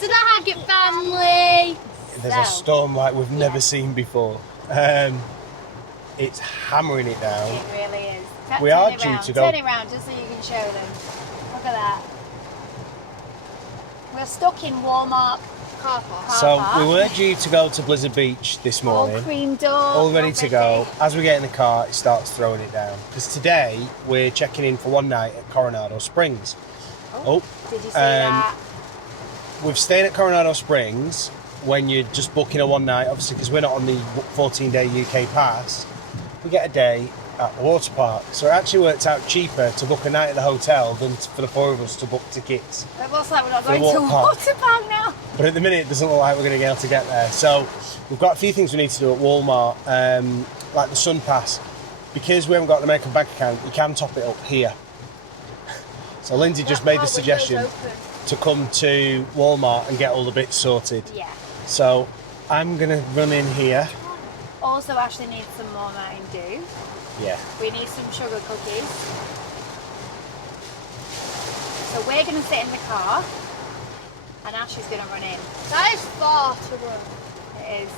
to the Hackett family! There's a storm like we've never seen before. It's hammering it down. It really is. We are due to go. Turn it around just so you can show them. Look at that. We're stuck in Walmart car park. So we were due to go to Blizzard Beach this morning. All creamed up. All ready to go. As we get in the car, it starts throwing it down. Because today we're checking in for one night at Coronado Springs. Oh, did you see that? We've stayed at Coronado Springs when you're just booking a one night, obviously because we're not on the 14-day UK pass. We get a day at the water park. So it actually works out cheaper to book a night at the hotel than for the four of us to book tickets. It looks like we're not going to the water park now. But at the minute, it doesn't look like we're going to be able to get there. So we've got a few things we need to do at Walmart, like the Sun Pass. Because we haven't got an American bank account, you can top it up here. So Lindsay just made the suggestion to come to Walmart and get all the bits sorted. Yeah. So I'm going to run in here. Also, Ashley needs some more Mountain Dew. Yeah. We need some sugar cookies. So we're going to sit in the car and Ashley's going to run in. That is far to run. It is.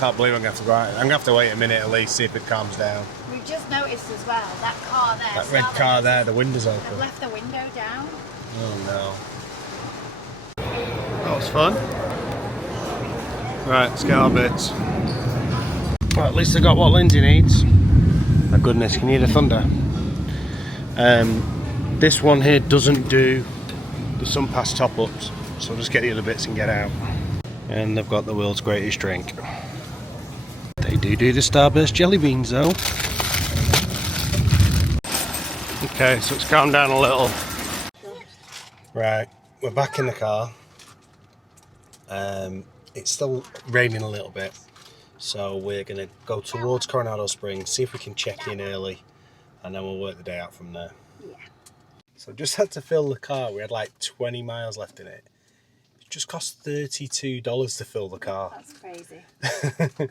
Can't believe I'm going to have to go out. I'm going to have to wait a minute at least, see if it calms down. We've just noticed as well, that car there. That red car there, the window's open. I've left the window down. Oh no. That was fun. Right, let's get our bits. Well, at least I got what Lindsay needs. My goodness, can you hear the thunder? This one here doesn't do the Sun Pass top-ups, so I'll just get the other bits and get out. And they've got the world's greatest drink. They do the Starburst jelly beans though. Okay, so it's calmed down a little. Right, we're back in the car. It's still raining a little bit, so we're going to go towards Coronado Springs, see if we can check in early, and then we'll work the day out from there. Yeah. So just had to fill the car. We had like 20 miles left in it. It just cost $32 to fill the car. That's crazy.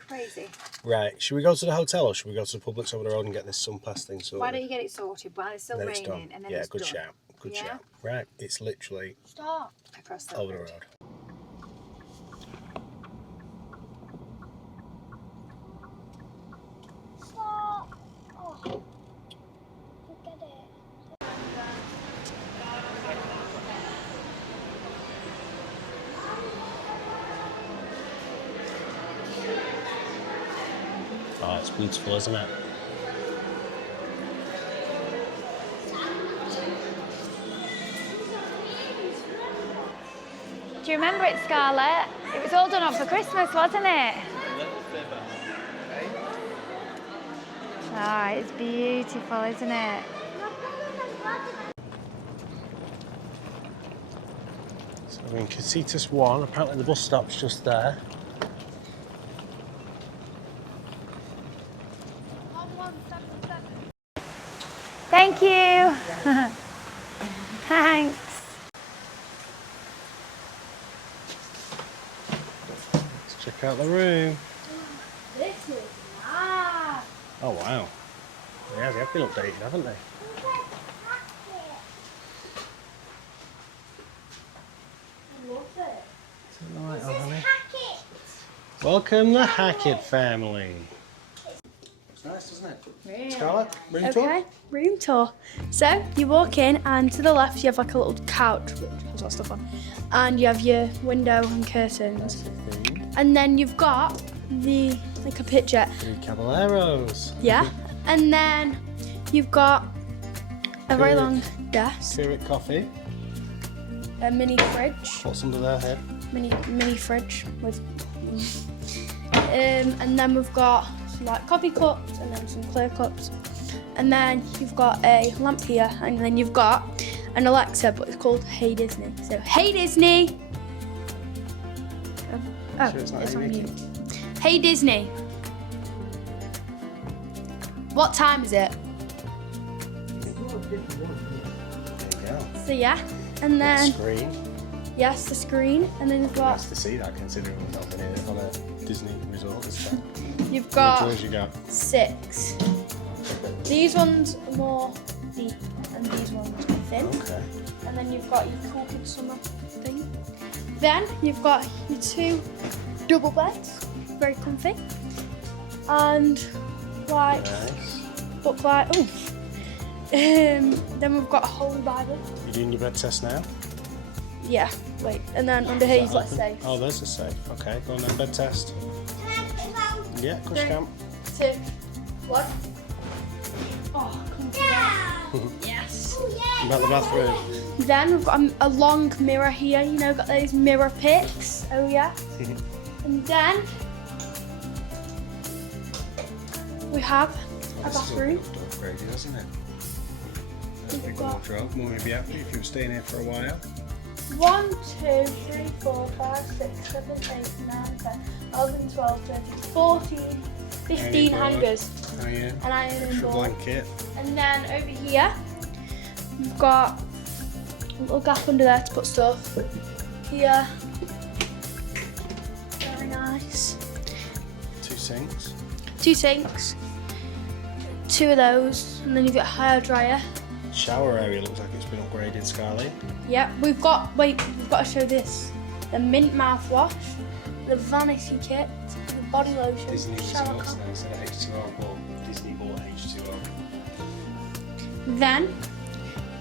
Crazy. Right, should we go to the hotel or should we go to the Publix over the road and get this Sun Pass thing sorted? Why don't you get it sorted while it's still Then raining it's done. and then Yeah, it's good done. shout. Good Yeah? shout. Right, it's literally Stop. Across the over the road. road. Stop. Oh. Look at it. Oh, it's beautiful, isn't it? Do you remember it, Scarlett? It was all done up for Christmas, wasn't it? Ah, it's beautiful, isn't it? So we're in Casitas 1. Apparently the bus stop's just there. Thank you. Thanks. Let's check out the room. This is nice. Oh wow. Yeah, they have been updated, haven't they? I love it. Is it the light on, honey? Hackett. Welcome the Hackett family. It's nice, doesn't it? Really? Scarlett, room tour? Okay, room tour. So you walk in and to the left you have like a little couch which has got stuff on. And you have your window and curtains. And then you've got the like a picture. Three Caballeros. Yeah. And then you've got a very long desk, Spirit coffee. a mini fridge. What's under their head? Mini fridge with and then we've got some like coffee cups and then some clear cups. And then you've got a lamp here and then you've got an Alexa but it's called Hey Disney. So Hey Disney. Oh, Sure it's not it's Hey on Mickey? mute. Hey Disney. What time is it? There you go. So yeah, and then Screen. yes, the screen, and then you've got Nice to see that considering we've not been here on a Disney resort this time. you've What got tours you got? 6. These ones are more deep. and these ones are thin. Okay. And then you've got your cool kid summer thing. Then you've got your 2 double beds, very comfy. And like, Nice. look like, oh. Then we've got a Holy Bible. You doing your bed test now? Yeah, wait. And then under here you've got a safe. Oh, there's a safe. Okay, go on then, bed test. Yeah, of course you can. 2, 1. Oh, comfy. Yes. About the bathroom. Then we've got a long mirror here, you know, got those mirror pics. Oh yeah. And then we have a bathroom. Upgraded, hasn't it? We've Big got wardrobe. Mum would be happy if you were staying here for a while. 1, 2, 3, 4, 5, 6, 7, 8, 9, 10, 11, 12, 13, 14, 15 hangers. Oh yeah. An ironing board. Blanket. And then over here, we've got a little gap under there to put stuff. Here, very nice. 2 sinks. 2 sinks, 2 of those, and then you've got a hair dryer. Shower area looks like it's been upgraded, Scarlett. Yeah, we've got to show this. The mint mouthwash, the vanity kit, the body lotion, Disney shower Resorts cap. now instead of H2O, but Disney bought H2O. Then,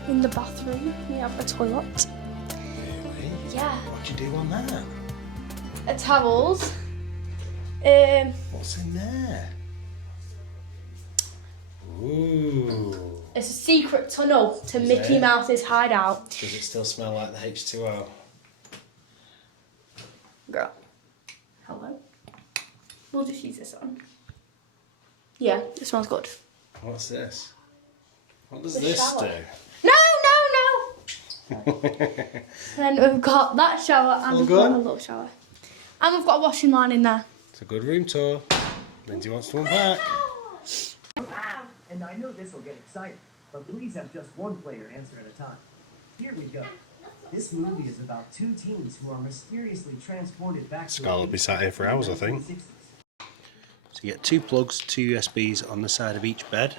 in the bathroom, we have a toilet. Really? Yeah. What'd you do on that? Towels. What's in there? Ooh. It's a secret tunnel to Is Mickey it? Mouse's hideout. Does it still smell like the H2O? Girl. Hello. We'll just use this one. Yeah, it smells good. What's this? What does The this shower. do? No! And then we've got that shower and All we've good? got a little shower. And we've got a washing line in there. It's a good room tour. Lindsay wants to unpack. And I know this will get exciting, but please have just one player answer at a time. Here we go. This movie is about 2 teens who are mysteriously transported back to... Scarlett will be sat here for hours, I think. So you get 2 plugs, 2 USBs on the side of each bed.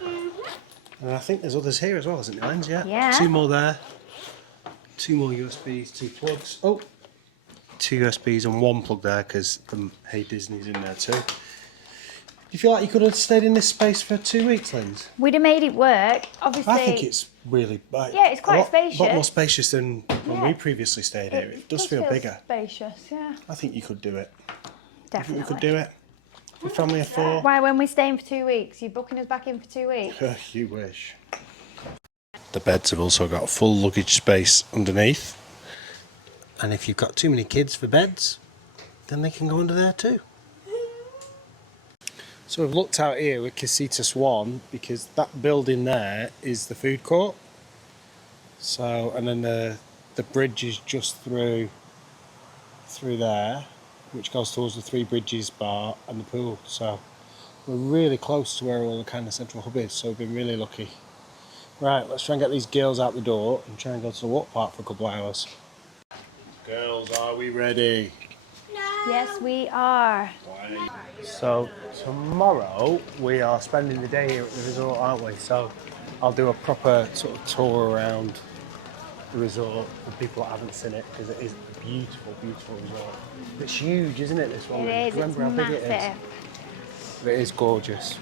And I think there's others here as well, isn't there, Lens? Yeah. 2 more there. 2 more USBs, 2 plugs. Oh! 2 USBs and 1 plug there because the Hey Disney's in there too. Do you feel like you could have stayed in this space for 2 weeks, Lens? We'd have made it work. Obviously. I think it's really Yeah, it's quite spacious. A lot more spacious than when Yeah. we previously stayed here. It does feel bigger. Spacious, yeah. I think you could do it. I think Definitely. we could do it. A family of 4. Why, when we're staying for 2 weeks, you're booking us back in for 2 weeks? You wish. The beds have also got full luggage space underneath. And if you've got too many kids for beds, then they can go under there too. So we've looked out here with Casitas 1 because that building there is the food court. So, and then the bridge is just through there, which goes towards the 3 Bridges bar and the pool. So we're really close to where all the kind of central hub is, so we've been really lucky. Right, let's try and get these girls out the door and try and go to the water park for a couple of hours. Girls, are we ready? Yes, we are. So tomorrow we are spending the day here at the resort, aren't we? So I'll do a proper sort of tour around the resort for people that haven't seen it because it is a beautiful, beautiful resort. It's huge, isn't it, this one? It is. Remember It's how big it massive. is? It is gorgeous.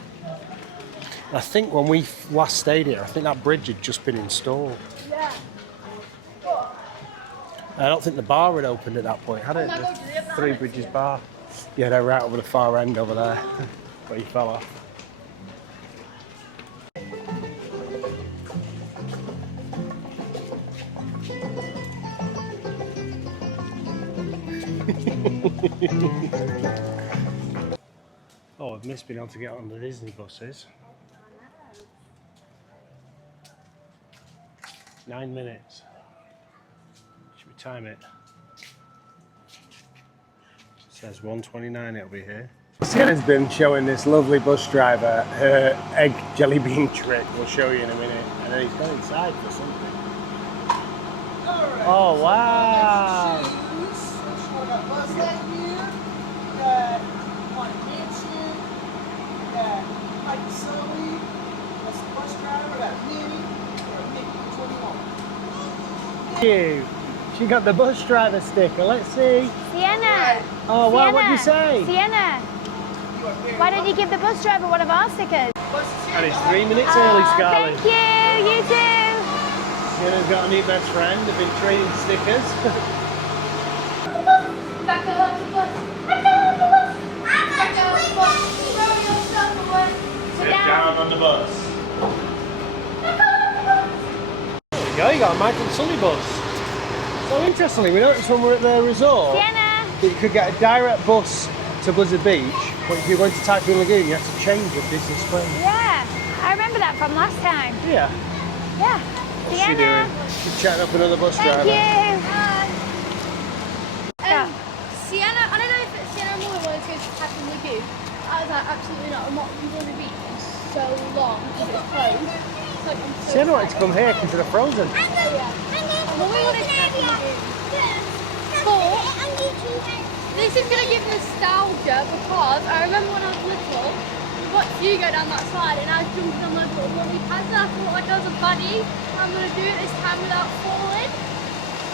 And I think when we last stayed here, I think that bridge had just been installed. Yeah. I don't think the bar had opened at that point, had it? The 3 Bridges bar. Yeah, they're right over the far end over there, where you fell off. Oh, I've missed being able to get on the Disney buses. 9 minutes. Should we time it? It says 1:29 it'll be here. Sienna's been showing this lovely bus driver her egg jelly bean trick. We'll show you in a minute. And then he's gone inside for something. Oh wow! You. She got the bus driver sticker. Let's see. Sienna. Oh, well, what did you say? Sienna. Why don't you give the bus driver one of our stickers? And it's 3 minutes early, Scarlett. Thank you. You too. Sienna's got a new best friend. They've been trading stickers. Back up the bus. Back up the bus. Back up the bus. Throw your stuff away. Sit down on the bus. There you go, you got a Mike and Sully bus. So interestingly, we noticed when we were at the resort Sienna. that you could get a direct bus to Blizzard Beach, but if you're going to Typhoon Lagoon, you have to change at Disney Springs. Yeah, I remember that from last time. Yeah. Yeah. What's she Sienna. doing? She's chatting up another bus Thank driver. you. Sienna, I don't know if Sienna and Mother wanted to go to Typhoon Lagoon. I was like, absolutely not. I'm not going to be so long because it's closed. So I'm so Sienna wanted to come here because they're frozen. Well, we wanted to Typhoon Lagoon. But this is going to give nostalgia because I remember when I was little, we watched you go down that slide and I was jumping on my little wobbly pads and I thought like I was a buddy. I'm going to do it this time without falling.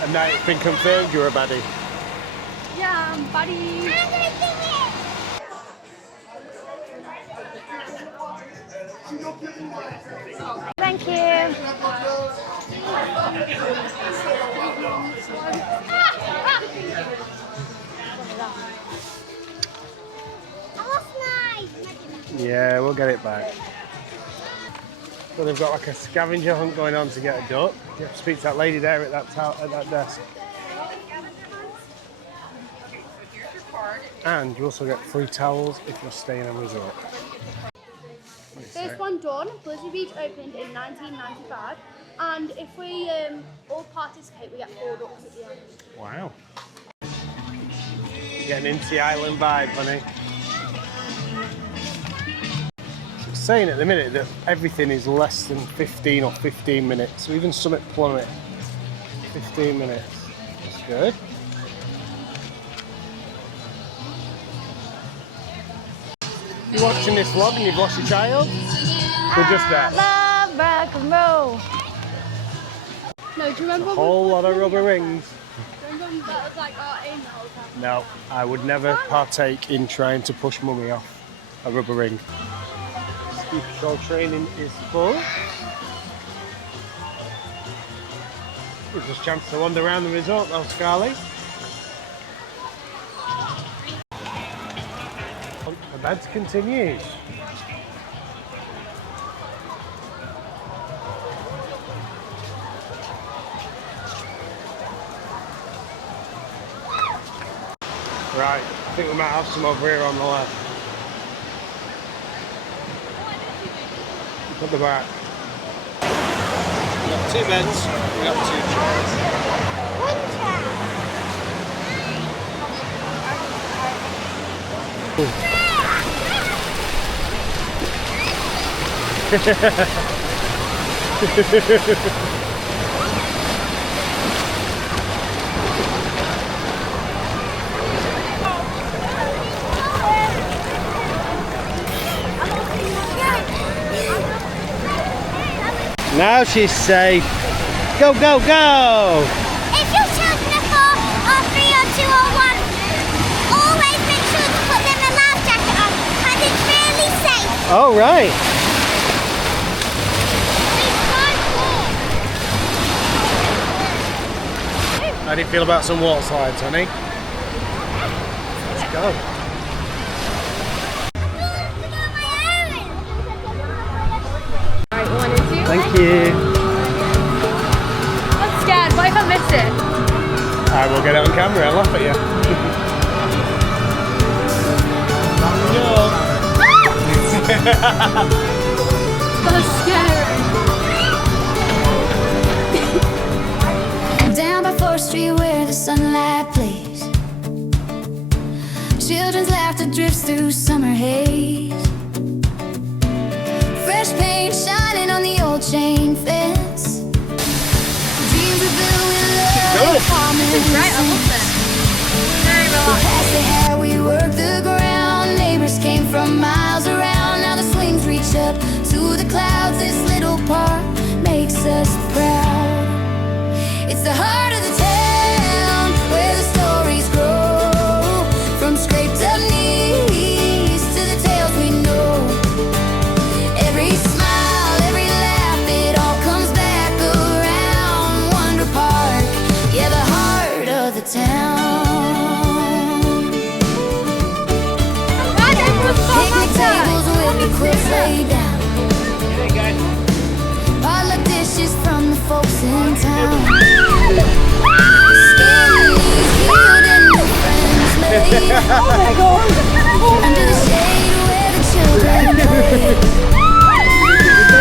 And now it's been confirmed you're a baddie. Yeah, I'm buddy. I'm gonna do it. Thank you. I lost mine. Yeah, we'll get it back. So they've got like a scavenger hunt going on to get a duck. You have to speak to that lady there at that desk. And you also get free towels if you're staying in a resort. First one done. Blizzard Beach opened in 1995, and if we all participate, we get 4 ducks at the end. Wow. Getting into the island vibe, honey. So it's saying at the minute that everything is less than 15 or 15 minutes. So even Summit Plummet, 15 minutes. That's good. If you're watching this vlog and you've lost your child, we're just there. Love rock and roll. No, do you remember? A whole lot of rubber rings. Do you remember that was like our aim the whole time? No, I would never partake in trying to push mummy off a rubber ring. Ski patrol training is full. Gives us a chance to wander around the resort though, Scarly. The beds continues. Right, I think we might have some over here on the left. Look at the back. We've got 2 beds, we've got 2 chairs. Now she's safe. Go, go, go! If your children are 4 or 3 or 2 or 1, always make sure to put them a life jacket on because it's really safe. Oh, right. How do you feel about some water slides, honey? Let's go. Thank you. I'm scared. What if I miss it? I will get it on camera and laugh at you. That's scary. Down by 4th Street where the sunlight plays, children's laughter drifts through summer haze. Fresh paint shining on the old chain fence. Dreams are filled with love and common Right, I love sense. it. Very relaxed. Past the how we work the ground. Neighbors came from miles around. Now the swings reach up to the clouds. This little park makes us proud. It's the heart Under the shade where the children play.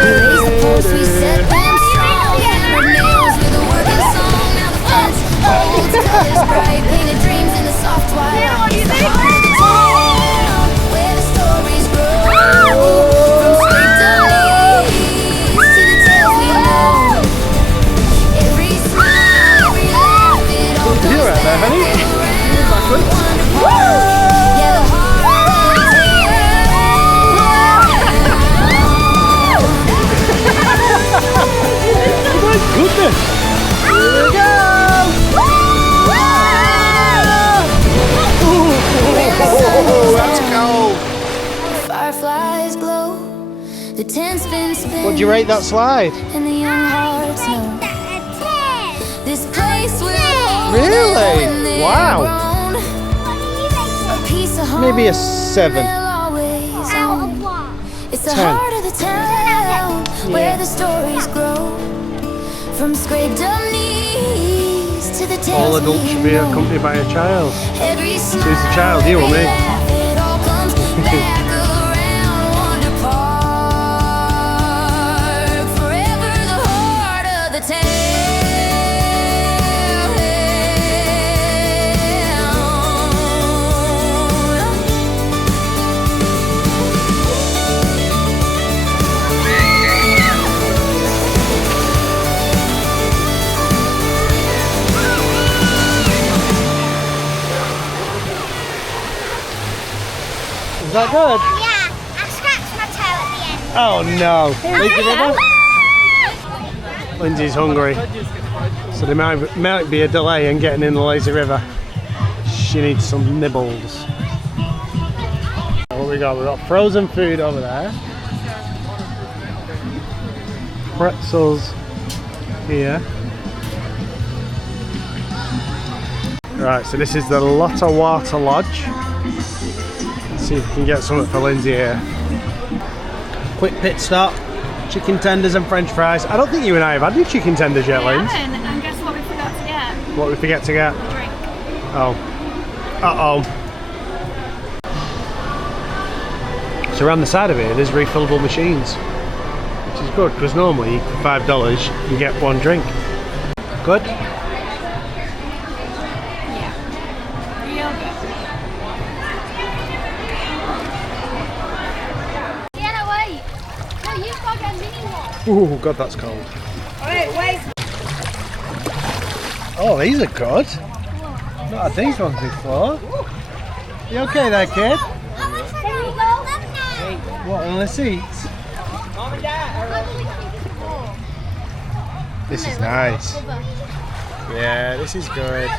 We raise the posts, we set them strong. Hammered nails with a working song. Now the fence holds colors bright, painted dreams in the soft twilight. It's the heart of the town where the stories grow. From scraped up knees to the tales we know. Every smile, every laugh, it all comes You're right there, honey. back around. Wonderful. Yeah, the heart of the Oh my goodness! Here we go! Ooh, that's cold! fireflies glow. The tent spins. What'd you rate that slide? And the young hearts know this place will hold Really? them when they're Wow. grown. A piece of home Maybe a 7. they'll always own. It's the 10. heart of the town where the stories grow. From scraped up knees to the tales All adults we should be know. accompanied by a child. Every smile, Who's the child, you or every me? laugh, it all comes back around. Wonder Park, forever the heart of the town. Is that good? Yeah, I scratched my toe at the end. Oh no! Lindsay River? Lindsay's hungry, so there might be a delay in getting in the lazy river. She needs some nibbles. What we got? We got frozen food over there. Pretzels here. Right, so this is the Lotta Water Lodge. Let's see if we can get something for Lindsay here. Quick pit stop, chicken tenders and french fries. I don't think you and I have had any chicken tenders yet, Lindsay. And guess what we forgot to get? What we forget to get? Drink. Oh. Uh-oh. So around the side of here, there's refillable machines. Which is good, because normally for $5 you get one drink. Good? Real good. Sienna, wait. No, you've got a mini one. Ooh, God, that's cold. Wait. Oh, these are good. Not had these ones before. You okay there, kid? What, on the seats? This is nice. Yeah, this is good.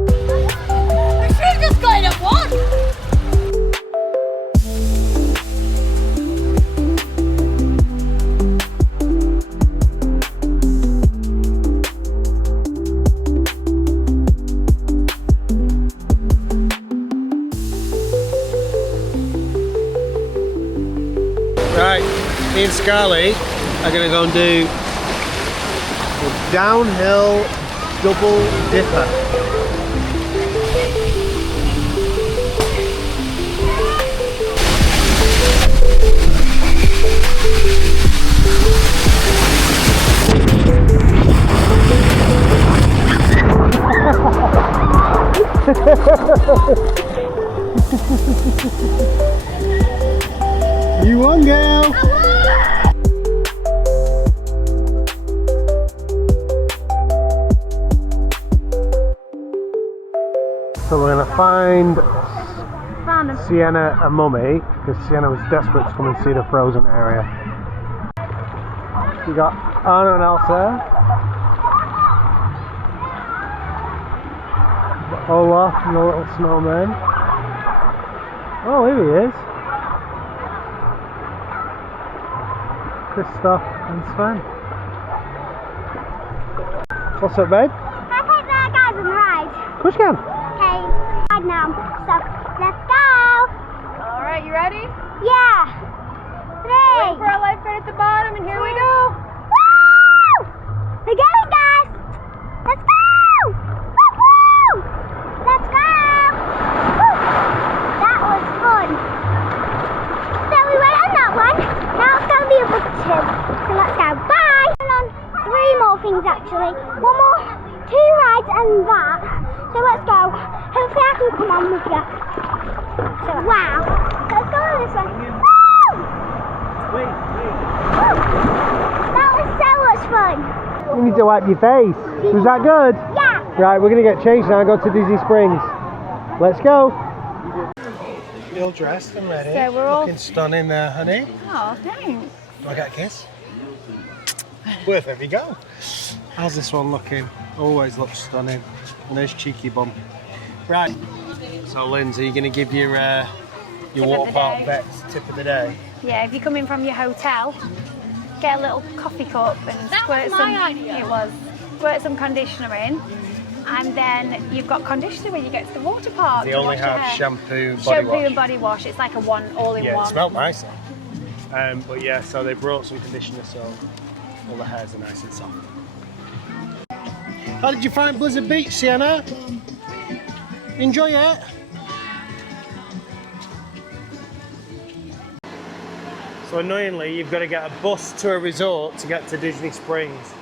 I should have just got it at once. Right, me and Scarlett are going to go and do a downhill double dipper. You won, girl! So we're going to find Sienna and Mummy, because Sienna was desperate to come and see the frozen area. We got Anna and Elsa. Olaf and the little snowman. Oh, here he is. Christoph and Sven. What's up, babe? Can I take the guys on the ride? Of course you can. Okay, ride now. So, let's go! Alright, you ready? Yeah! 3! Wait for our lifeguard at the bottom, and here we go! Woo! We're going, guys! Let's go! Woo-hoo! Let's go! Woo! That was fun. So we went on that one. Now let's go on the other two. So let's go. Bye! And on 3 more things actually. 1 more, 2 rides and that. So let's go. Hopefully I can come on with you. So wow. So let's go on this one. Woo! Wait. Woo! That was so much fun. You need to wipe your face. Was that good? Yeah. Right, we're going to get changed now and go to Disney Springs. Let's go. You're all dressed and ready. So we're all... Looking stunning there, honey. Oh, thanks. Do I get a kiss? Worth every go. How's this one looking? Always looks stunning. Nice cheeky bum. Right. So, Lindsay, you're going to give your water park vets tip of the day. Yeah, if you come in from your hotel, get a little coffee cup and squirt some conditioner in, and then you've got conditioner when you get to the water park. They to only wash your have hair. shampoo, body wash. And body wash. It's like a all-in-one. Yeah, it smelled nice. But yeah, so they brought some conditioner, so all the hairs are nice and soft. How did you find Blizzard Beach, Sienna? Enjoy it? So annoyingly, you've got to get a bus to a resort to get to Disney Springs.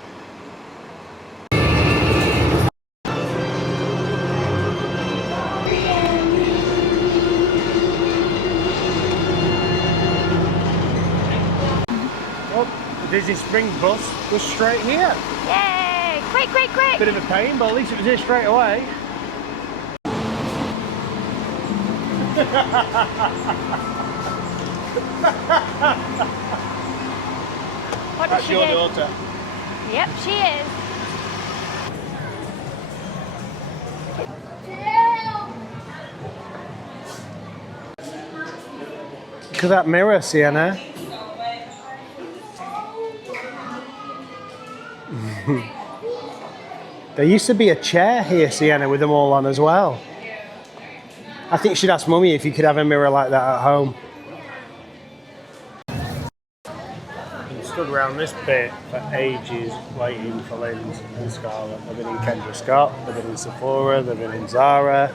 Oh, the Disney Springs bus was straight here. Yay! Quick, quick, quick! Bit of a pain, but at least it was here straight away. What does That's she your do? daughter. Yep, she is. Look at that mirror, Sienna. There used to be a chair here, Sienna, with them all on as well. I think you should ask Mummy if you could have a mirror like that at home. I stood around this bit for ages waiting for Linz and Scarlett. They've been in Kendra Scott, they've been in Sephora, they've been in Zara.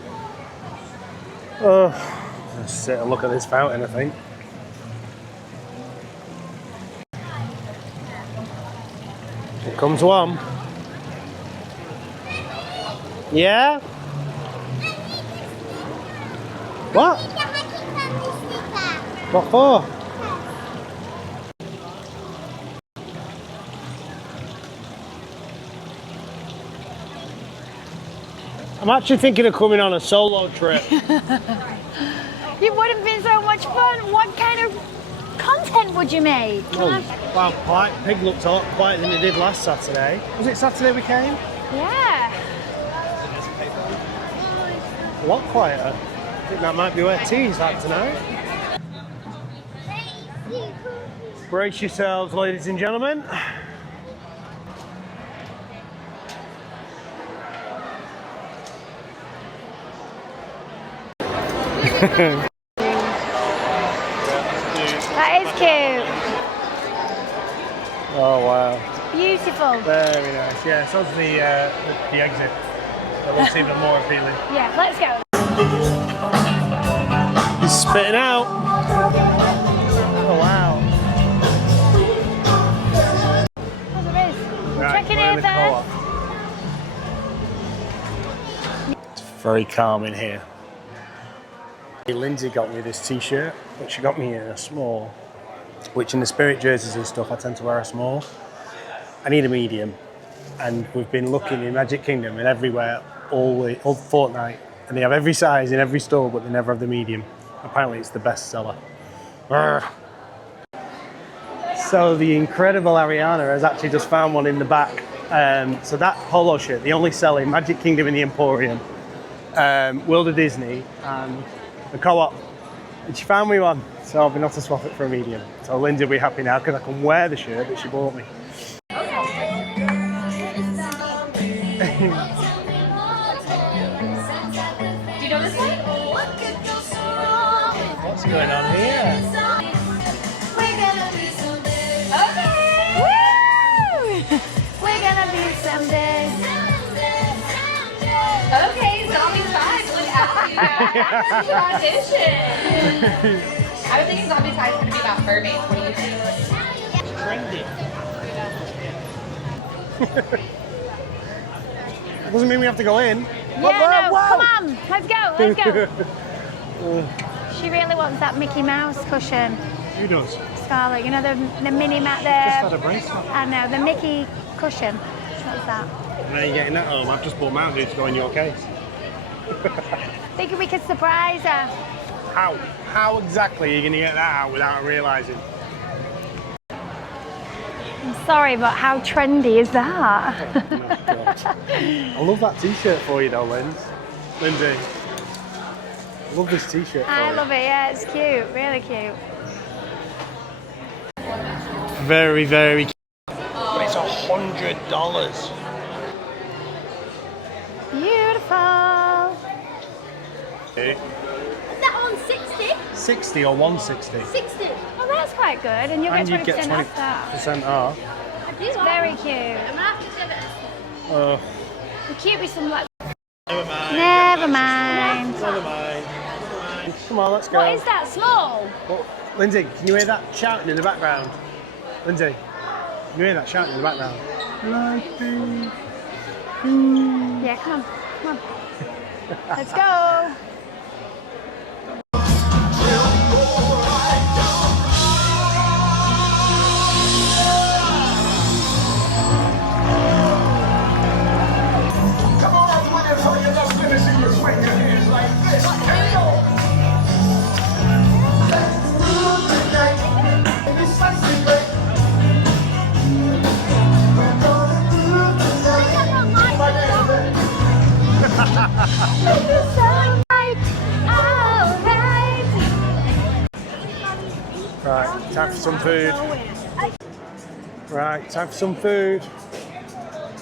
Oh, let's sit and look at this fountain, I think. Here comes one. Yeah? What? What for? I'm actually thinking of coming on a solo trip. It would have been so much fun. What kind of content would you make? Well, Pig looked a lot quieter than it did last Saturday. Was it Saturday we came? Yeah. A lot quieter. I think that might be where tea's at tonight. Brace yourselves, ladies and gentlemen. That is cute. Oh wow. Beautiful. Very nice. Yeah, so it's the exit. That looks even more appealing. Yeah, let's go. He's spitting out. Oh wow. Oh, there is. Right, Check it we're in in the there. co-op. It's very calm in here. Lindsay got me this t-shirt, but she got me in a small, which in the Spirit jerseys and stuff I tend to wear a small. I need a medium, and we've been looking in Magic Kingdom and everywhere all fortnight, and they have every size in every store, but they never have the medium. Apparently it's the best seller. Urgh. So the incredible Ariana has actually just found one in the back. So that polo shirt, they only sell in Magic Kingdom in the Emporium, World of Disney, and the Co-op And she found me one, so I've been able to swap it for a medium. So Lindsay will be happy now because I can wear the shirt that she bought me. Do you know this one? What's going on here? Okay. Woo! We're gonna be someday. Okay, Zombie 5, look out. You got audition. I was thinking Zombie 5 is going to be about mermaids. What do you think? Trendy. Doesn't mean we have to go in. Yeah, no, come on, let's go, let's go. She really wants that Mickey Mouse cushion. Who does? Scarlett, you know the mini mat Just had there. a bracelet. I know, the Mickey cushion. What's that? Now you're getting that home. I've just bought Mountain Dew to go in your case. Thinking we could surprise her. How? How exactly are you going to get that out without her realising? I'm sorry, but how trendy is that? Oh my God. I love that t-shirt for you though, Lindsay. I love this t-shirt for I you. love it, yeah, it's cute, really cute. Very, very cute. But it's $100. Beautiful. Okay. That one's 60. 60 or 160? 60. Well, that's quite good, and you'll And get you'd get 20% off that. 20% off. It's very cute. We'll keep you some like. Never mind. Never mind. Never mind. Come on, let's go. What is that, small? Oh, Lindsay, can you hear that shouting in the background? Lindsay, can you hear that shouting in the background? Yeah, come on, come on. Let's go. Right, time for some food. Right, time for some food.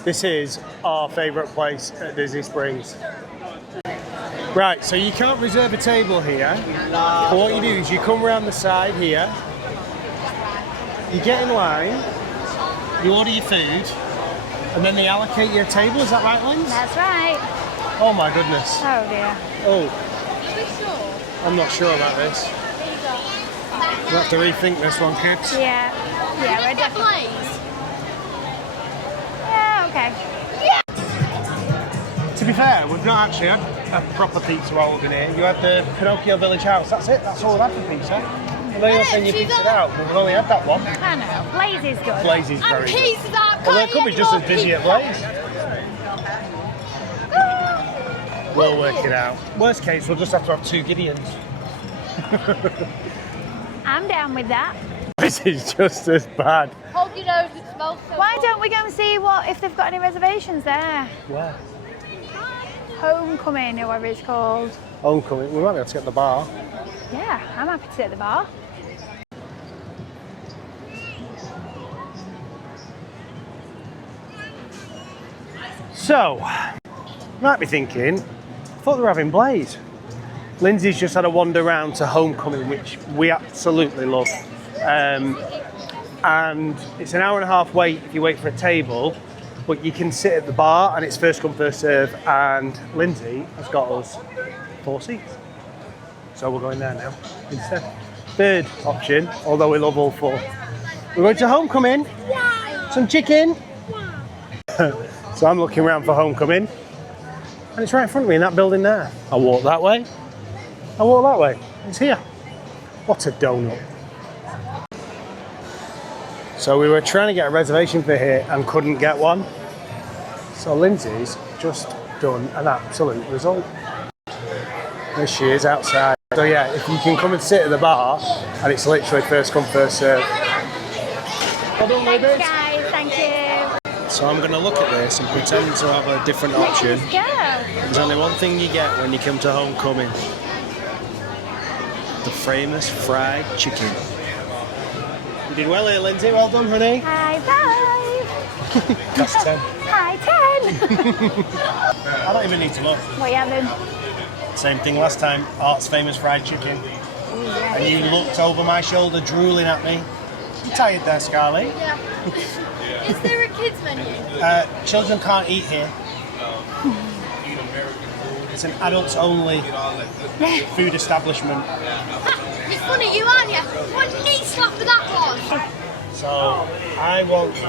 This is our favourite place at Disney Springs. Right, so you can't reserve a table here. But what you do is you come around the side here, you get in line, you order your food, and then they allocate you a table. Is that right, Linz? That's right. Oh my goodness. Oh dear. Oh. I'm not sure about this. We'll have to rethink this one, kids. Yeah. Yeah, we're definitely. Yeah, okay. To be fair, we've not actually had a proper pizza while we've been here. You had the Pinocchio Village House. That's it. That's all we've had for pizza. I know you're saying you pizza'd out, but we've only had that one. I know. Blaze is good. Blaze is very good. Pieces are Well, it could be just as busy at Blaze. We'll work it out. Worst case, we'll just have to have 2 Gideons. I'm down with that. This is just as bad. Hold your nose, it smells so Why don't we go and see if they've got any reservations there? Where? Homecomin, or whatever it's called. Homecoming. We might be able to get the bar. Yeah, I'm happy to sit at the bar. So, you might be thinking, I thought they were having Blaze. Lindsay's just had a wander round to Homecomin, which we absolutely love. And it's an hour and a half wait if you wait for a table, but you can sit at the bar and it's first come, first serve. And Lindsay has got us 4 seats. So we're going there now instead. Third option, although we love all 4. We're going to Homecomin. Some chicken. So I'm looking around for Homecomin. And it's right in front of me in that building there. I walk that way. I walk that way. It's here. What a donut. So we were trying to get a reservation for here and couldn't get one. So Lindsay's just done an absolute result. There she is outside. So yeah, if you can come and sit at the bar, and it's literally first come, first serve. Well done, Thanks, ladies. guys. Thank you. So I'm going to look at this and pretend to have a different option. Let's go. There's only one thing you get when you come to Homecoming. The famous fried chicken. You did well here, Lindsay. Well done, honey. High five. That's 10. High 10. I don't even need to look. What are you having? Same thing last time. Art's famous fried chicken. Ooh, yeah. And you looked over my shoulder, drooling at me. You tired there, Scarlett? Yeah. Is there a kids menu? Children can't eat here. It's an adults-only food establishment. It's funny, you aren't you? What knee slap for that one? So I want the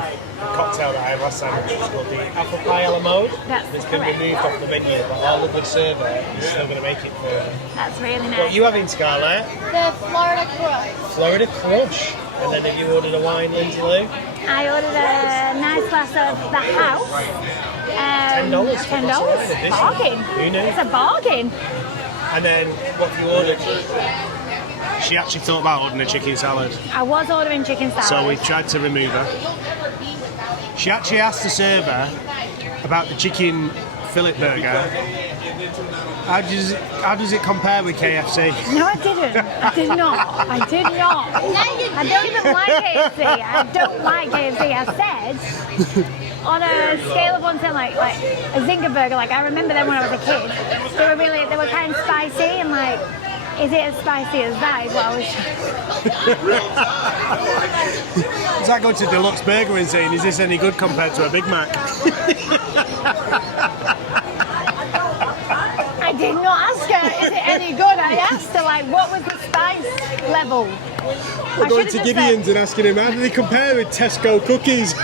cocktail that I had last time, which is called the apple pie a la mode. That's It's been correct. removed off the menu, but our lovely server is still going to make it for you. That's really What nice. are you having, Scarlett? The Florida Crush. Florida Crush. And then have you ordered a wine, Lindsay Lou? I ordered a nice glass of the house. $10 for a glass of wine, a dish. Bargain. Who knew? It's a bargain. And then what have you ordered? She actually thought about ordering a chicken salad. I was ordering chicken salad. So we tried to remove her. She actually asked the server about the chicken fillet burger. How does it compare with KFC? No, I didn't. I did not. I did not. I don't even like KFC. I don't like KFC. I said, on a scale of 1 to 10, like a Zinger burger, like I remember them when I was a kid. They were kind of spicy and like, is it as spicy as that? Is what I was. Is that going to Deluxe Burger and saying, is this any good compared to a Big Mac? I did not ask her, is it any good? I asked her, like, what was the spice level? We're going to Gideons and asking him, how do they compare with Tesco cookies?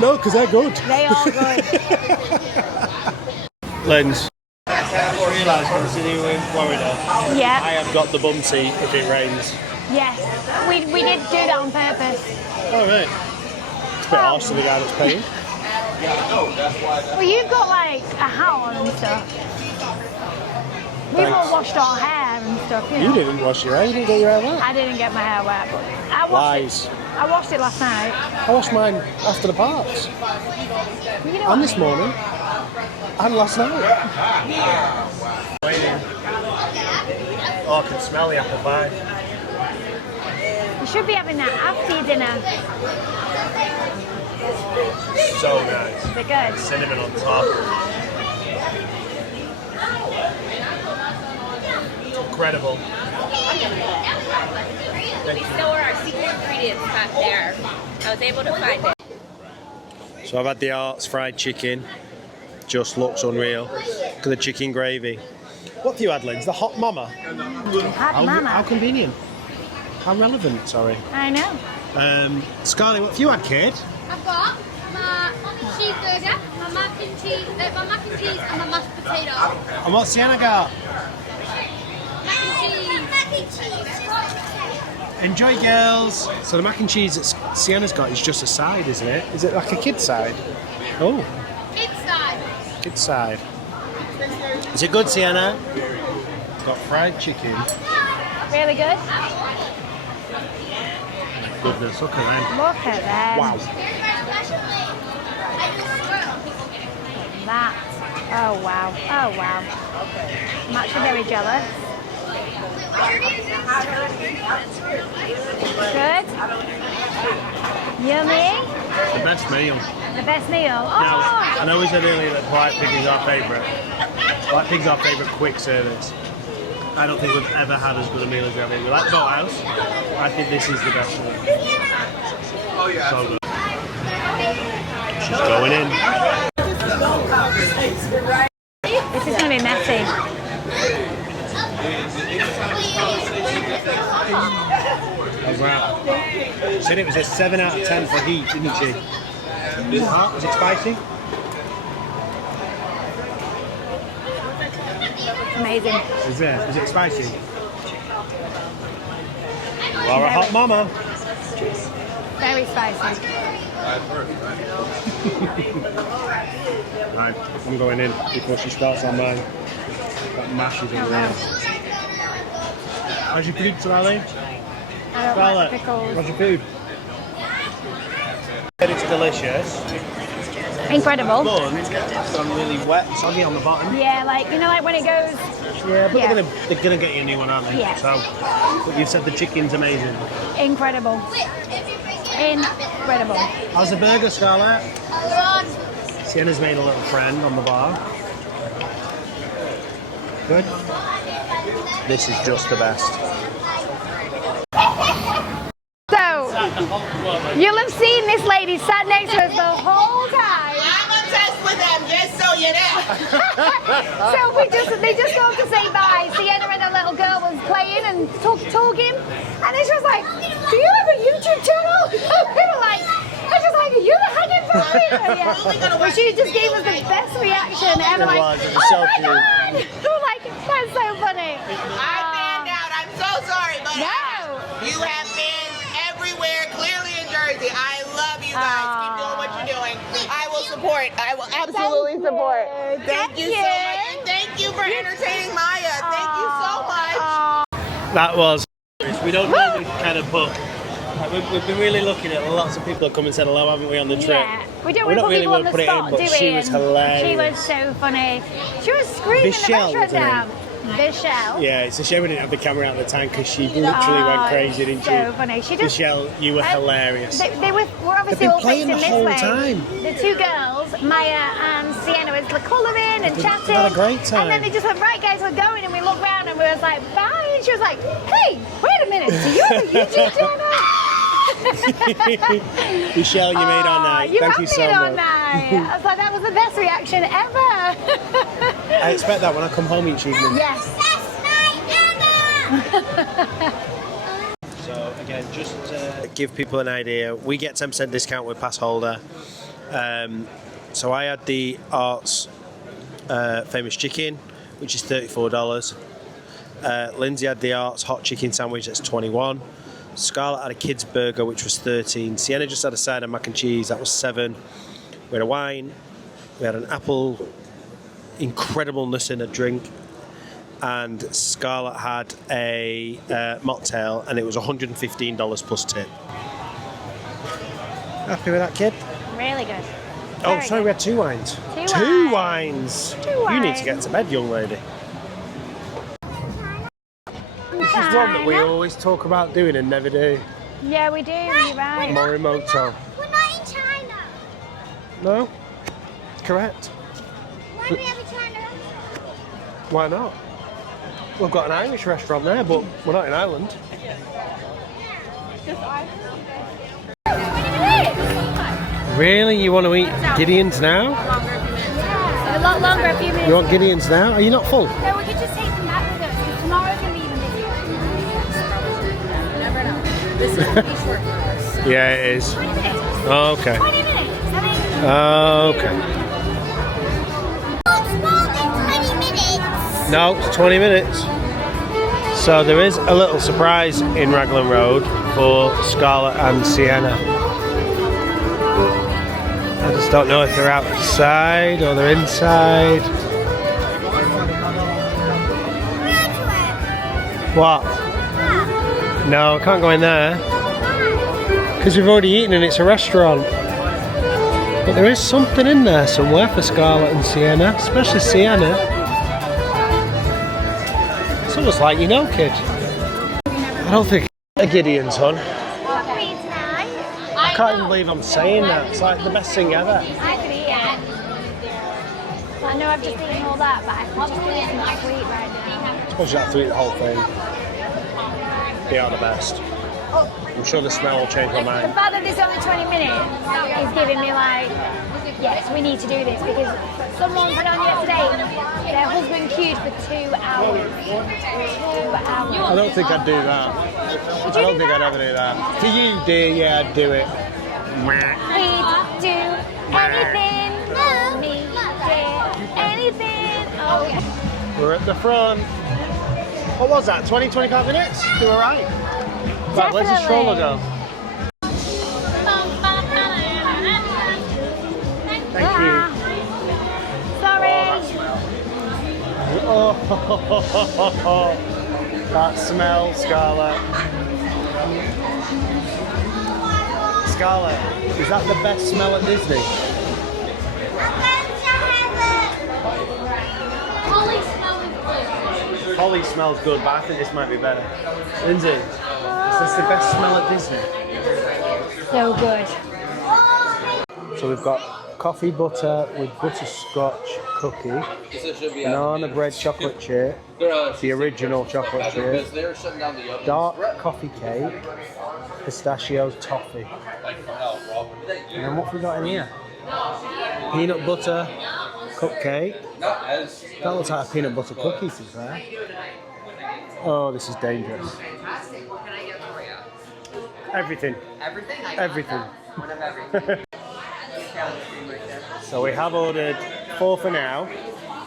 No, because they're good. They are good. Lens. I realised considering we're in Florida, Yeah. I have got the bum seat if it rains. Yes. We did do that on purpose. Oh, right. It's a bit harsh to the guy that's paying. Well, you've got like a hat on and stuff. We've all washed our hair and stuff, you know. You didn't wash your hair, you didn't get your hair wet. I didn't get my hair wet, but I washed Lies. it. I washed it last night. I washed mine after the parts. You know And what this I mean? morning. And last night. Oh, I can smell the apple pie. You should be having that after your dinner. So nice. Is it good? Cinnamon on top. Incredible. We still are our secret ingredients back there. I was able to find it. So I've had the Arts fried chicken. Just looks unreal. Look at the chicken gravy. What have you had, Linz? The hot mama? Had mama. How convenient. How relevant, sorry. I know. Scarlett, what have you had, kid? I've got my cheeseburger, my mac and cheese, and my mashed potato. And what's Sienna got? Mac and cheese. Enjoy, girls. So the mac and cheese that Sienna's got is just a side, isn't it? Is it like a kid's side? Oh, Inside. kid's side. Is it good, Sienna? Got fried chicken. Really good? Goodness, look at them. Look at them. Wow. That. Oh wow. Oh wow. I'm actually very jealous. Good? Yummy? The best meal. The best meal? Now, Oh! I know we said earlier that Polite Pig is our favourite. Polite Pig's our favourite quick service. I don't think we've ever had as good a meal as we have here. We like the Boathouse. I think this is the best one. So good. She's going in. This is going to be messy. How's that? She said it was a 7 out of 10 for heat, didn't she? Was it hot? Was it spicy? Amazing. Is it? Is it spicy? Or a hot mama? Very spicy. Right, I'm going in before she starts on mine. That mash is unreal. How's your food, Sally? I don't Scarlett, like the pickles. how's your food? It's delicious. Incredible. But it's gone really wet and soggy on the bottom. Yeah, like, you know, like when it goes... Yeah, but Yeah. they're gonna get you a new one, aren't they? Yeah. So, but you said the chicken's amazing. Incredible. Incredible. How's the burger, Scarlett? Sienna's made a little friend on the bar. Good. This is just the best. So, you'll have seen this lady sat next to us the whole time. I'm obsessed with them, just so you know. So they just go up to say bye. Sienna and a little girl was playing and talking, and then she was like, "Do you have a YouTube channel?" We were like, "I was like, are you the Hackett family?" Yeah. But she just gave us the best reaction ever. It Like, was "Oh so my cute." god!" We were like, "That's so funny." I fanned out. I'm so sorry, but No. you have fans everywhere, clearly in Jersey. I love you guys. Keep doing what you're doing. I will support. I will absolutely support. Thank you so much. And thank you for entertaining Maya. Thank you so much. That was. We don't normally kind of put. We've been really looking at lots of people have come and said hello, haven't we, on the trip? Yeah, we don't really really put want to people put on it the in, spot, but do we? she was And hilarious. She was so funny. She was screaming Michelle, the restaurant wasn't it? down. Michelle. Yeah, it's a shame we didn't have the camera out the time because she literally went crazy, didn't she? So funny. She just. Michelle, you were hilarious. They were obviously been all playing facing the this whole way. time. The two girls, Maya and Sienna, was colouring and chatting. had a great time. And then they just went, right guys, we're going, and we looked round and we was like, bye. And she was like, hey, wait a minute, do you have a YouTube channel? Michelle, you made our night. You Thank have you so made our much. night. I was like, that was the best reaction ever. I expect that when I come home each evening. Yes. So again, just to give people an idea, we get 10% discount with pass holder. So I had the Arts famous chicken, which is $34. Lindsay had the Arts hot chicken sandwich, that's $21. Scarlett had a kids burger, which was $13. Sienna just had a side of mac and cheese, that was $7. We had a wine, we had an apple incredibleness in a drink, and Scarlett had a mocktail, and it was $115 plus tip. Happy with that, kid? Really good. Oh, Very sorry, good. we had two wines. Two wines. Two You need wines. to get to bed, young lady. This is one that we always talk about doing and never do. Yeah, we do. You're right. Morimoto. We're not in China. No? Correct. Why do we have a China? Why not? We've got an Irish restaurant there, but we're not in Ireland. Really? You want to eat Gideons now? A lot longer, a few minutes. You want Gideons now? Are you not full? No, we could just take them back with us, because tomorrow's going to be even busier. Never know. This is pretty short for us. Yeah, it is. 20 minutes. Oh, okay. 20 minutes. I mean, Okay. It's more than 20 minutes. No, it's 20 minutes. So there is a little surprise in Raglan Road for Scarlett and Sienna. I just don't know if they're outside or they're inside. What? No, I can't go in there. Because we've already eaten and it's a restaurant. But there is something in there somewhere for Scarlett and Sienna, especially Sienna. It's almost like, you know, kid. I don't think a Gideon's, hon. I can't even believe I'm saying that. It's like the best thing ever. I could eat it. I know I've just eaten all that, but I could just eat some sweet right now. I suppose you have to eat the whole thing. They are the best. I'm sure the smell will change my The mind. fact that this is only 20 minutes is giving me like, yes, we need to do this, because someone put on yesterday, their husband queued for 2 hours. 2 hours. I don't think I'd do that. I don't think I'd ever do that. For you, dear, yeah, I'd do it. We'd do anything for me, dear, anything. Oh. We're at the front. What was that, 20, 25 minutes? You were right. Right, where's the stroller go? Thank you. Sorry. Oh, that smell, Scarlett. Scarlett, is that the best smell at Disney? Holly smells good, but I think this might be better. Lindsay, is this the best smell at Disney? So good. So we've got coffee butter with butterscotch cookie, banana bread chocolate chip, the original chocolate chip, dark coffee cake, pistachio toffee. And then what have we got in here? Peanut butter cupcake. That looks like a peanut butter cookie, to be fair. Oh, this is dangerous. Everything. Everything. So we have ordered 4 for now,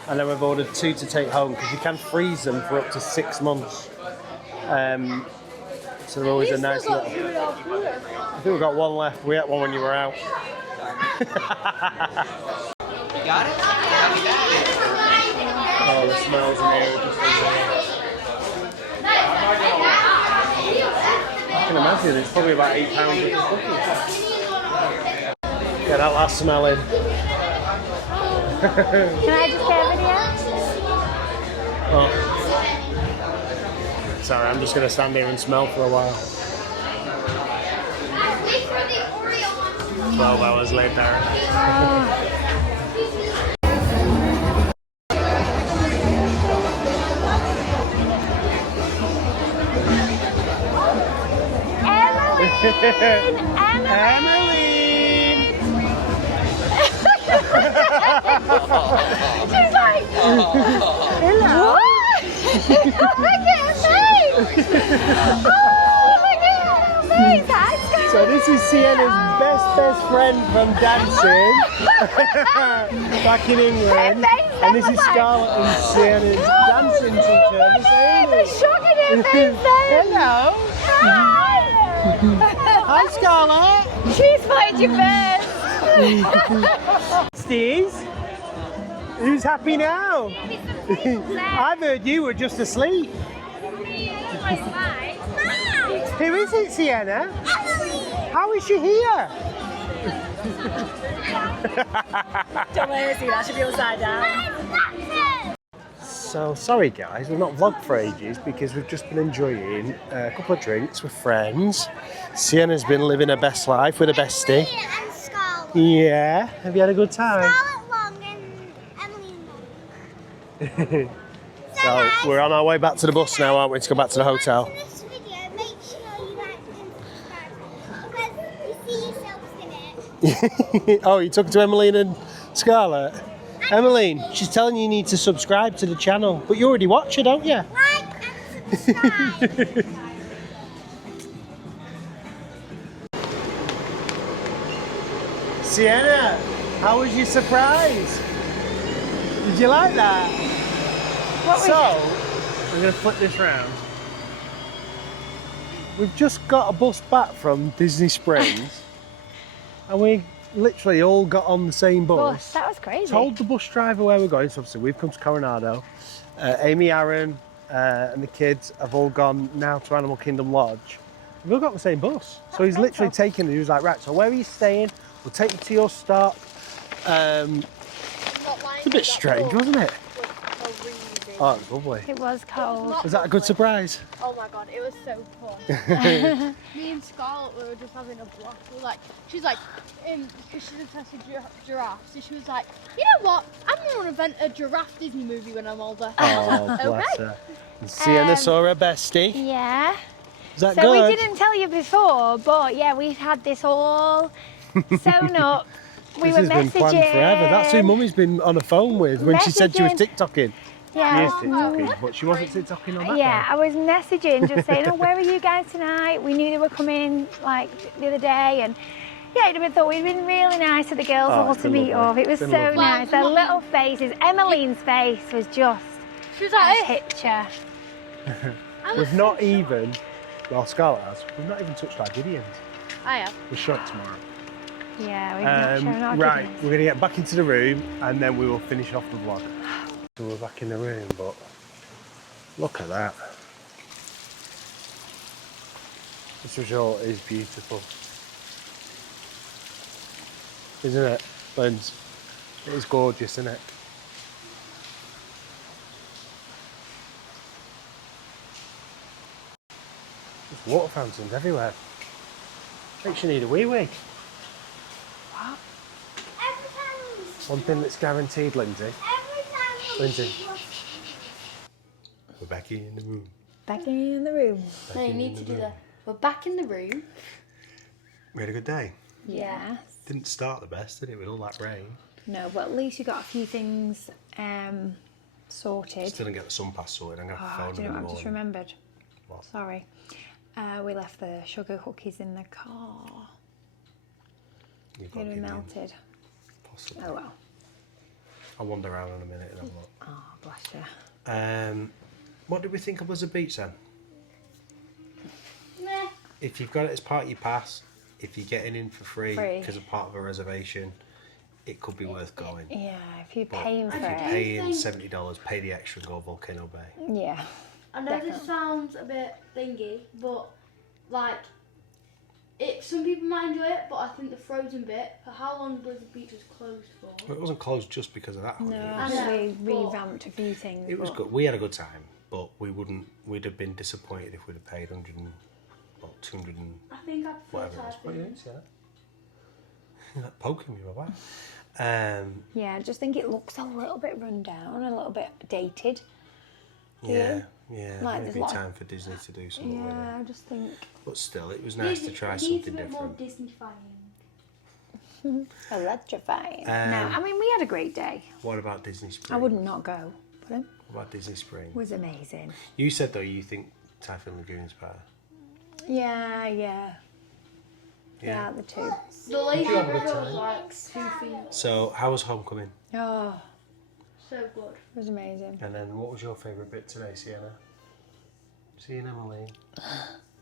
and then we've ordered 2 to take home because you can freeze them for up to 6 months. So they're always a nice little. I think we've got 1 left. We had 1 when you were out. Got it? Oh, the smells in here are just insane. I can imagine it's probably about £8 worth of cookies. Get that last smell in. Can I just get a video? Oh. Sorry, I'm just going to stand here and smell for a while. 12 hours later. Emmeline! She's like, hello? Look at her face! Oh, look at her face! Hi, Scarlett! So this is Sienna's best friend from dancing back in England. And this is Scarlett and Sienna's dancing teacher, Miss Amy. The shock in her face then! Hello! Hi! Hi, Scarlett! She's played you first! Steez, who's happy now? I've heard you were just asleep. Who is it, Sienna? How is she here? Don't let her see that, she'll be upside down. So, sorry guys, we've not vlogged for ages because we've just been enjoying a couple of drinks with friends. Sienna's been living her best life with her bestie. And Scarlett. Yeah, have you had a good time? Scarlett long and Emily long. So, we're on our way back to the bus now, aren't we, to go back to the hotel? In this video, make sure you like and subscribe because you see yourselves in it. Oh, you took it to Emmeline and Scarlett? Emmeline, she's telling you need to subscribe to the channel, but you already watch it, don't you? Like and subscribe. Sienna, how was your surprise? Did you like that? So, we're going to flip this round. We've just got a bus back from Disney Springs and we literally all got on the same bus. That was crazy. Told the bus driver where we're going, so obviously we've come to Coronado. Amy, Aaron and the kids have all gone now to Animal Kingdom Lodge. We've all got the same bus. So he's literally taken it, he was like, right, so where are you staying? We'll take you to your stop. It's a bit strange, wasn't it? Oh, it was lovely. It was cold. Was that a good surprise? Oh my god, it was so fun. Me and Scarlett were just having a blast. We were like, she's like, because she's obsessed with giraffes, so she was like, you know what? I'm going to invent a giraffe Disney movie when I'm older. Oh, bless her. And Sienna saw her bestie. Yeah. Was that So good? we didn't tell you before, but yeah, we've had this all sewn up. We This were has been planned messaging. forever. That's who Mummy's been on the phone with when she said she was Messaging. TikToking. Yeah. She is TikToking, but she wasn't TikToking on that Yeah, day. I was messaging just saying, oh, where are you guys tonight? We knew they were coming like the other day, and yeah, we thought we'd been really nice to the girls Oh, all it's to been meet lovely. up. It was It's so been lovely. nice. Their little faces. Emmeline's face was just She was a like, picture. We've not even, well, Scarlett has, we've not even touched our Gideons. I have. We're shot tomorrow. Yeah, we've not shown our Right, Gideons. we're going to get back into the room and then we will finish off the vlog. So we're back in the room, but look at that. This resort is beautiful. Isn't it, Linz? It is gorgeous, isn't it? Water fountains everywhere. Makes you need a wee wee. Every time One thing that's guaranteed, Lindsay. every time Lindsay. We're back in the room. Back in the room. No, you need to do that. We're back in the room. We had a good day. Yes. Didn't start the best, did it, with all that rain? No, but at least you got a few things sorted. Still didn't get the sun pass sorted. I'm going to Oh, phone do them you know in what the I've just morning. remembered? What? Sorry. We left the sugar cookies in the car. You've They're got going to be Gideon. melted. Possibly. Oh well. I'll wander around in a minute and have a look. Oh, bless you. What did we think of Blizzard Beach then? Meh. If you've got it as part of your pass, if you're getting in for free Free. because of part of a reservation, it could be worth going. Yeah, if you're But paying if for you're it. paying $70, pay the extra and go Volcano Bay. Yeah. I know this sounds a bit thingy, but like, some people might enjoy it, but I think the frozen bit, for how long Blizzard Beach was closed for? Well, it wasn't closed just because of that. No, It I was, think we but- revamped a few things. it was but- good. We had a good time, but we'd have been disappointed if we'd have paid 200 and I think I prefer whatever it was. type What are you in. doing, Sienna? You're like poking me, Baba. Yeah, I just think it looks a little bit run down, a little bit dated. Yeah, Like, there's maybe a lot of- time for Disney to do something with Yeah, it. I just think But still, it was nice to try It needs something a bit more different. Disney-fying. electrifying. No, I mean, we had a great day. What about Disney Springs? I wouldn't not go, but it What about Disney Springs? was amazing. You said though you think Typhoon Lagoon's better. Yeah, the two. The lazy have a good river time. was like 2 feet. So how was Homecoming? Oh, So good. it was amazing. And then what was your favourite bit today, Sienna? Seeing Emily.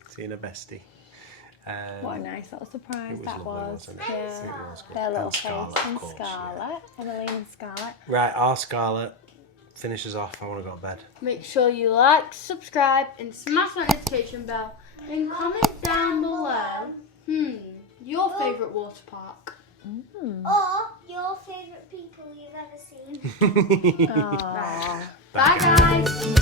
Seeing a bestie. What a nice little surprise It was that lovely, was. wasn't it? Yeah, It was good. their little And face Scarlett, of and course, yeah. Scarlett, Emmeline and Scarlett. Right, our Scarlett finishes off. I want to go to bed. Make sure you like, subscribe, and smash that notification bell. And comment down below, your favourite water park. or your favourite people you've ever seen. Aww. Bye guys.